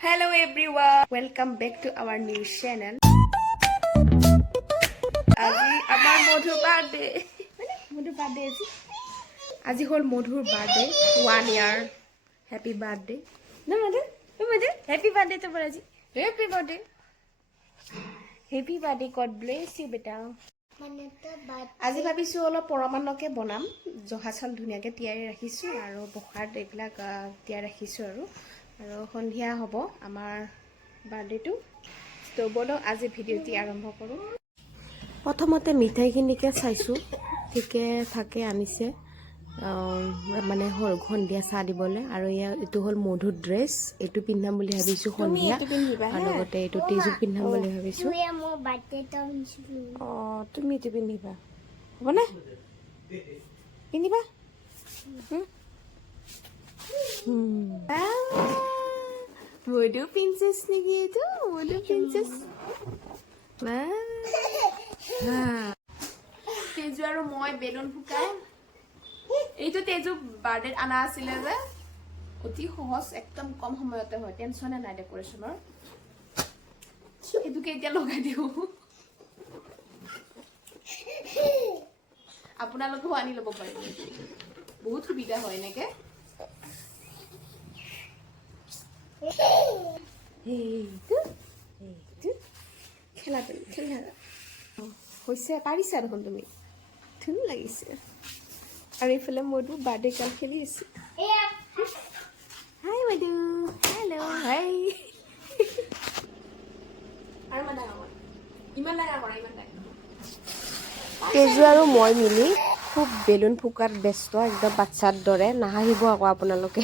Hello everyone, welcome back to our new channel. আজি আমাৰ মধুৰ বাৰ্থডে মধুৰ বাৰ্থডে আজি হ'ল মধুৰ বাৰ্থডে 1 year হ্যাপি বাৰ্থডে না মধু হ্যাপি বাৰ্থডে তোমাৰ আজি happy birthday God bless you বেটা আজি ভাবিছো অলপ পৰমান্নকে বনাম জহা চাউল ধুনীয়াকৈ তিয়াই ৰাখিছো আৰু প্ৰসাদ এইবিলাক তিয়াই ৰাখিছো আৰু সন্ধিয়া হ'ব আমাৰ বাৰ্থডেটো তো বলো আজি ভিডিঅ'টি আৰম্ভ কৰোঁ প্ৰথমতে মিঠাইখিনিকে চাইছোঁ ঠিকে থাকে আনিছে মানে সন্ধিয়া চাহ দিবলৈ আৰু এইটো হ'ল মধুৰ ড্ৰেছ এইটো পিন্ধাম বুলি ভাবিছোঁ সন্ধিয়া আৰু লগতে এইটো তেজু পিন্ধাম বুলি ভাবিছোঁ অঁ তুমি এইটো পিন্ধিবা হ'বনে পিন্ধিবা মধু প্ৰিন্সেছ নেকি এইটো মধু প্ৰিন্সেছ তেজু আৰু মই বেলুন ফুকাই এইটো তেজু বাৰ্থডেত আনা আছিলে যে অতি সহজ একদম কম সময়তে হয় টেনশ্যনে নাই ডেকৰেশ্যনৰ এইটোকে এতিয়া লগাই দিওঁ আপোনালোকেও আনি ল'ব পাৰিব বহুত সুবিধা হয় এনেকে খেলা হৈছে পাৰিছা দেখোন তুমি ধুনীয়া লাগিছে আৰু এইফালে মধু বাৰ্থডে কাল খেলি আছে হাই মধু হেল্ল' হাই আৰু ইমান ডাঙৰ কৰা তেজু আৰু মই মিলি খুব বেলুন ফুকাত ব্যস্ত একদম বাচ্চাৰ দৰে নাহাঁহিব আকৌ আপোনালোকে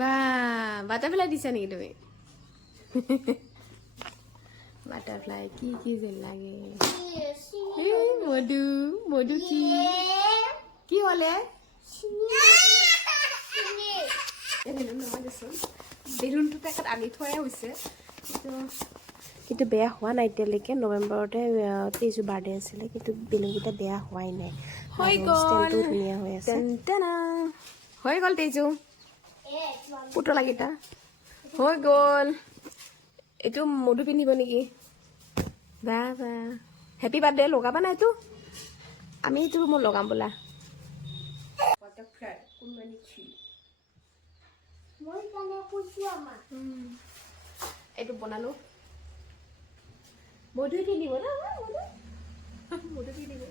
বা বাটাৰফ্লাই দিছা নেকি তুমি বাটাৰফ্লাই কি যেন লাগে মধু মধু কি হ'লে বেলুনটো পেকেট আনি থোৱাই হৈছে কিন্তু বেয়া হোৱা নাই এতিয়ালৈকে নৱেম্বৰতে তেজু বাৰ্থডে আছিলে কিন্তু বেলুনকেইটা বেয়া হোৱাই নাই ষ্টেণ্ডটো ধুনীয়া হৈ আছে হৈ গ'ল তেজু পুতলাকেইটা হৈ গ'ল এইটো মধু পিন্ধিব নেকি বা বা হেপী বাৰ্থডে লগাবা না এইটো আমি এইটো মই লগাম বোলা এইটো বনালো মধু পিন্ধিব না মধু পিন্ধিব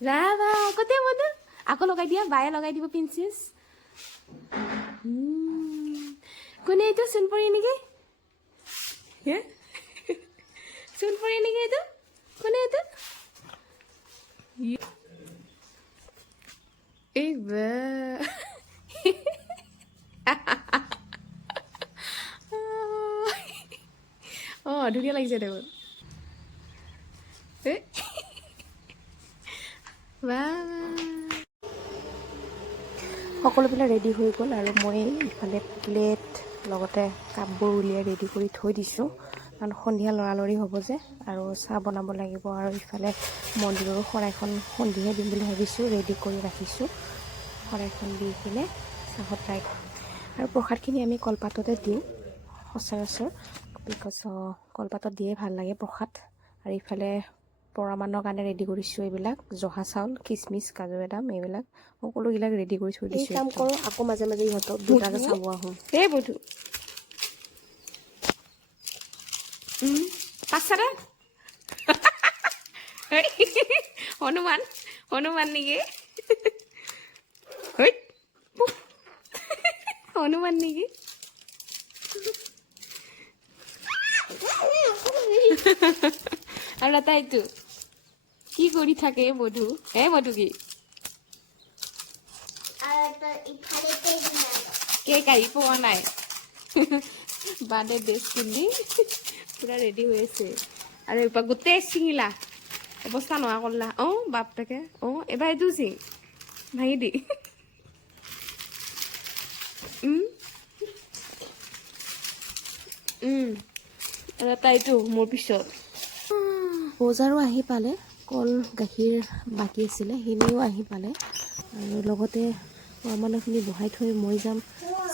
ৰাবা আগতে মধু আকৌ লগাই দিয়া বায়ে লগাই দিব প্ৰিন্সেছ কোনে এইটো চোনপৰি নেকি চোনপৰি নেকি এইটো কোনে এইটো এই বা অঁ ধুনীয়া লাগিছে দেখোন সকলোবিলাক ৰেডি হৈ গ'ল আৰু মই ইফালে প্লেট লগতে কাপবোৰ উলিয়াই ৰেডি কৰি থৈ দিছোঁ কাৰণ সন্ধিয়া লৰালৰি হ'ব যে আৰু চাহ বনাব লাগিব আৰু ইফালে মন্দিৰৰো শৰাইখন সন্ধিয়া দিম বুলি ভাবিছোঁ ৰেডি কৰি ৰাখিছোঁ শৰাইখন দি কিনে চাহত ট্ৰাই আৰু প্ৰসাদখিনি আমি কলপাততে দিওঁ সচৰাচৰ বিকজ কলপাতত দিয়ে ভাল লাগে প্ৰসাদ আৰু ইফালে পৰমান্নৰ কাৰণে ৰেডি কৰিছোঁ এইবিলাক জহা চাউল কিচমিচ কাজু বাদাম এইবিলাক সকলোবিলাক ৰেডি কৰি থৈ দিছোঁ কাম কৰোঁ আকৌ মাজে মাজে ইহঁতক দুটাকে চাব আহোঁ এই বধু পাছাৰে হনুমান হনুমান নেকি হনুমান নেকি আৰু এটা এইটো কি কৰি থাকে মধু মধু কি কেক আহি পোৱা নাই বাৰ্থডে ড্ৰেছ পিন্ধি পুৰা ৰেডি হৈ আছে আৰু এইবাৰ গোটেই ছিঙিলা অৱস্থা নোহোৱা কৰিলা অঁ বাপটাকে অঁ এবাৰ এইটো চিং ভাঙি দি তাইতো মোৰ পিছত বজাৰো আহি পালে, কল গাখীৰ বাকী আছিলে সেইখিনিও আহি পালে, আৰু লগতে মানুহখিনি বহাই থৈ মই যাম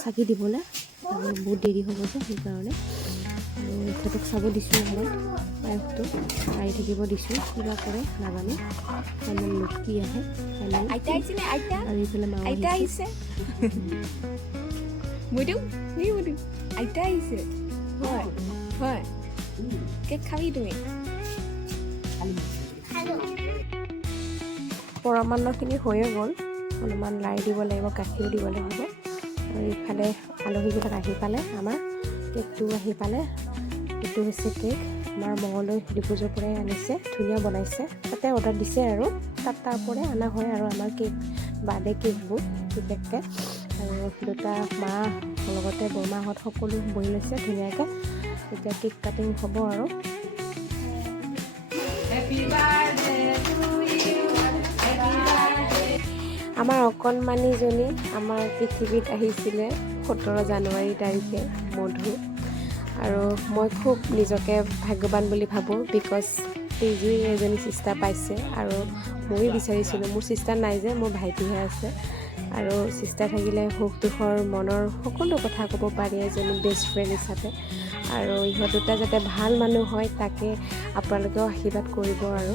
চাকি দিবলৈ, আৰু বহুত দেৰি হ'ব যে সেইকাৰণে। আৰু ইহঁতক চাব দিছোঁ, অকণমান পায়সটো খাই থাকিব দিছোঁ, কিবা কৰে নাজানো, ফাইনেল লুক কি আহে আৰু এইফালে মা আহিছে। আইতা আহিছে, হয় হয়, কেক খাবি তুমি? পৰমান্নখিনি হৈয়ে গ'ল, অলপমান লাই দিব লাগিব, গাখীৰ দিব লাগিব, আৰু ইফালে আলহীবিলাক আহি পালে, আমাৰ কেকটো আহি পালে। এইটো হৈছে কেক আমাৰ মঙলদৈ ডিপুজৰ পৰাই আনিছে, ধুনীয়া বনাইছে, তাতে অৰ্ডাৰ দিছে আৰু তাৰ পৰাই অনা হয় আৰু আমাৰ কেক বাৰ্থডে কেকবোৰ বিশেষকৈ। আৰু দুটা মা লগতে বৰমাহঁত সকলো বহি লৈছে ধুনীয়াকৈ, এতিয়া কেক কাটিং হ'ব আৰু। আমাৰ অকণমানিজনী আমাৰ পৃথিৱীত আহিছিলে 17 জানুৱাৰী তাৰিখে, মধু, আৰু মই খুব নিজকে ভাগ্যৱান বুলি ভাবোঁ, বিকজ তেজুৱে এজনী চিষ্টাৰ পাইছে, আৰু ময়ো বিচাৰিছিলোঁ, মোৰ চিষ্টাৰ নাই যে, মোৰ ভাইটিহে আছে, আৰু চিষ্টাৰ থাকিলে সুখ দুখৰ মনৰ সকলো কথা ক'ব পাৰি এজনী বেষ্ট ফ্ৰেণ্ড হিচাপে, আৰু ইহঁত দুটা যাতে ভাল মানুহ হয় তাকে আপোনালোকেও আশীৰ্বাদ কৰিব। আৰু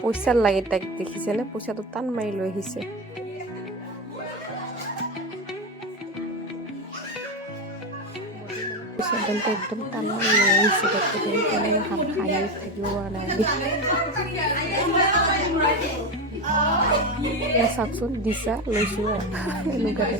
পইচা লাগে তাইক, দেখিছেনে পইচাটো টান মাৰি লৈ আহিছে। পইচাডালটো একদম টান মাৰি লৈ আহিছে, তাতকৈ সেইকাৰণে হাঁহি থাকিব পৰা নাই। চাওকচোন দিছা লৈছোঁ এনেকুৱাতে।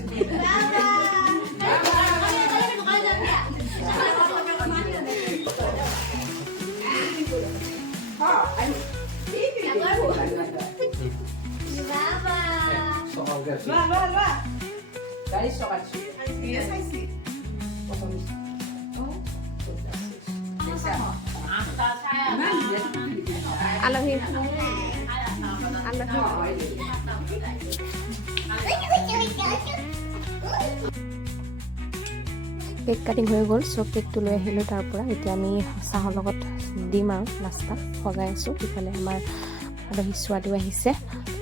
আলহী কেক কাটিং হৈ গ'ল, চব কেকটো লৈ আহিলোঁ তাৰ পৰা। এতিয়া আমি চাহৰ লগত দিম আৰু নাস্তা সজাই আছোঁ। ইফালে আমাৰ আলহী ছোৱালীও আহিছে,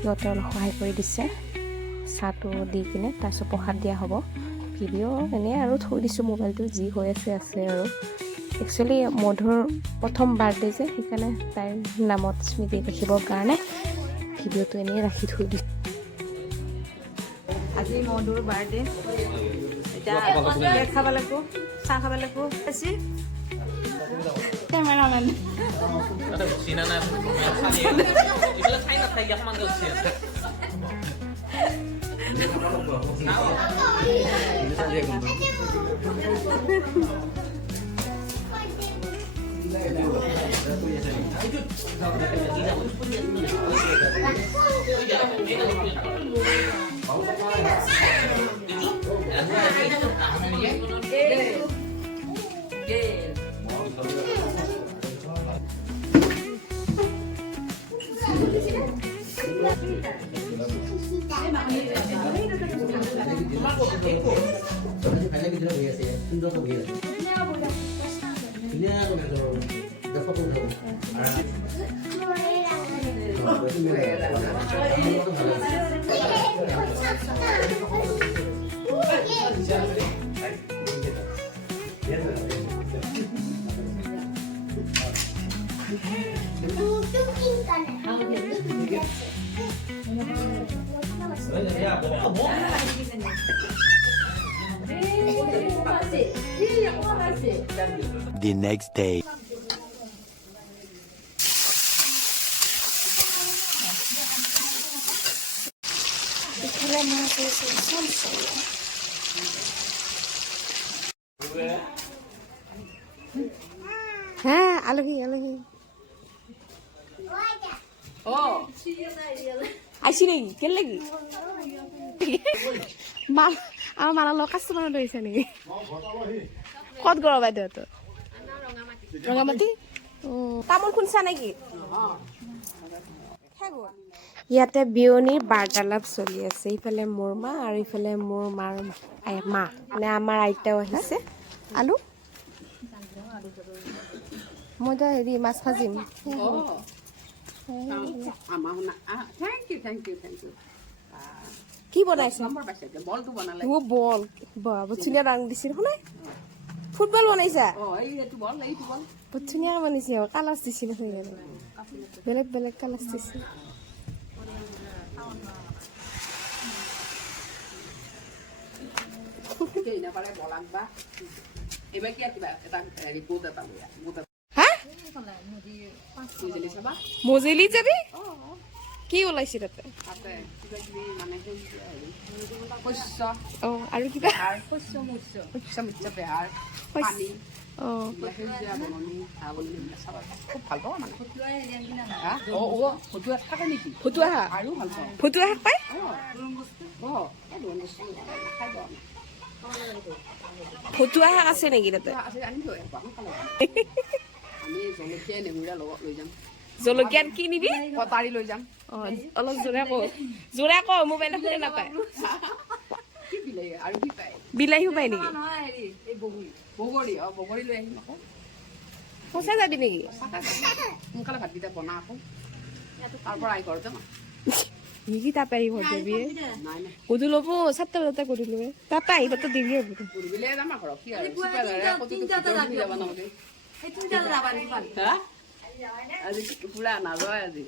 সিহঁতে অলপ সহায় কৰি দিছে চাহটো দি কিনে, তাৰপিছত প্ৰসাদ দিয়া হ'ব। ভিডিঅ' এনেই আৰু থৈ দিছোঁ, মোবাইলটো যি হৈ আছে আৰু। একচুৱেলি মধুৰ প্ৰথম বাৰ্থডে যে, সেইকাৰণে তাইৰ নামত স্মৃতি ৰাখিবৰ কাৰণে ভিডিঅ'টো এনেই ৰাখি থৈ দিছোঁ। আজি মধুৰ বাৰ্থডে, এতিয়া কেক খাব লাগিব, চাহ খাব লাগিব। বেছি কেমেৰামেন The next day. হ্যাঁ আলহী আলহী আইসি নাকি কেন লাগি মাল আমার মালার লোক কাস্টমার ধরেছে নাকি কত গড় বাইদেউ তো রঙামাটি তামোল খুনছা নাকি খাব ইয়াতে বিয়নিৰ বাৰ্তালাপ চলি আছে। ইফালে মোৰ মা আৰু ইফালে মোৰ মাৰ মা মানে আমাৰ আইতাও আহিছে। আলু মই তো হেৰি মাছ ভাজিম। কি বনাইছে? বল বহুত ধুনীয়া ৰং দিছিল শুনে। ফুটবল বনাইছা? বহুত ধুনীয়া বনাইছে। কালাৰ দিছিল বেলেগ বেলেগ কালাৰ দিছিল। মজেলি যাবি? কি ওলাইছে তাতে? আৰু কিবা ফটুৱা শাক পাই? ফটুৱা শাক আছে নেকি তাতে? জলকীয়া কি নিবি? কটাৰী লৈ যাম। অলপ জোৰে ক মোবাইলত শুনে নাপায়। বিলাহীও পায় নেকি? বগৰী লৈ আহিম আকৌ। সঁচা যাবি নেকি? সোনকালে ভাতকেইটা বনা আকৌ তাৰ পৰা আহি ঘৰত যাম। কি তাপাৰি ঘৰ যাবি? গধূলি ল'ব 7টা বজাতে গধূলি তাপা আহিব তো দেৰি হ'ব। গধূলিয়ে যাম আৰু ঘৰত কি আৰু আজি পুৰা নাযায় আজি।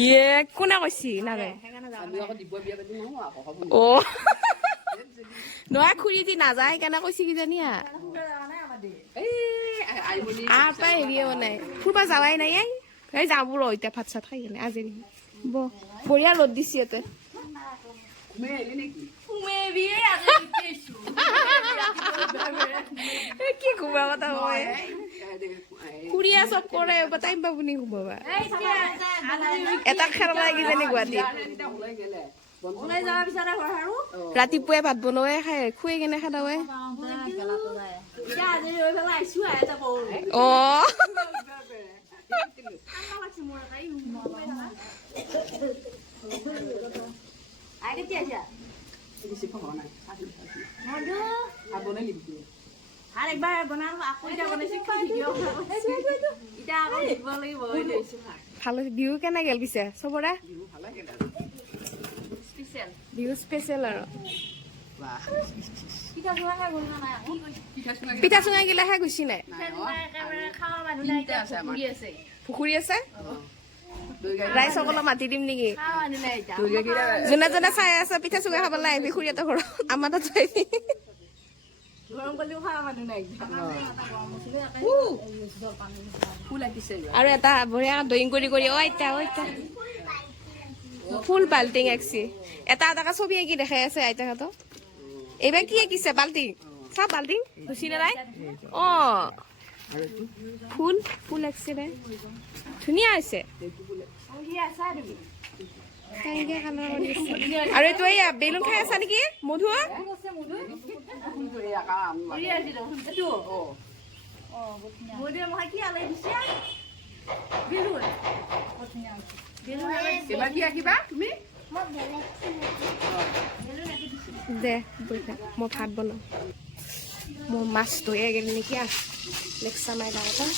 ইয়ে কোনে কৈছি নাযায়? অ নহয় খুৰী যি নাযায় সেইকাৰণে কৈছি কিজানি পাই হেৰিয়ে বনাই ফুৰবা যাৱাই নাই। এই যাওঁ বোলো এতিয়া ভাত চাত খাই কেনে আজি বঢ়িয়া ৰ'দ দিছে ইয়াতে। কি ঘুমা কথা কয় খুৰীয়া চব কৰে টাইম পাবনি ঘুমাবা। এটা খেলা কিজানি গুৱাহাটীত ৰাতিপুৱাই ভাত বনোৱাই খাই খুৱাই কেনে খাদাৱাই। অ ভালো বিহু কেনে গেল পিছে চবৰে? বিহু স্পেচিয়েল আৰু পিঠা চুঙা গিলাহে গুচি নাই। পুখুৰী আছে ৰাইজ সকলক মাতি দিম নেকি? যোনে যোনে চাই আছে পিঠা চুঙা খাবলৈ আহিবি খুৰীহঁতৰ ঘৰত আমাৰ তাত আহিবি। আৰু এটা বঢ়িয়া ড্ৰয়িং কৰি এতিয়া ফুল বাল্টিং আঁকিছে। এটা এটাকে ছবি আঁকি দেখাই আছে আইতাহঁতক। এইবাৰ কি আঁকিছে? বাল্টিং চা বাল্টিং গুচি নাই। অ ফুল ফুল আঁকিছে দে ধুনীয়া হৈছে। আৰু এইটো এই বেলুন খাই আছা নেকি মধু? দে মই ভাত বনাওঁ। মোৰ মাছ ধুই গেল নেকি লেকচা মাই ডাঙৰ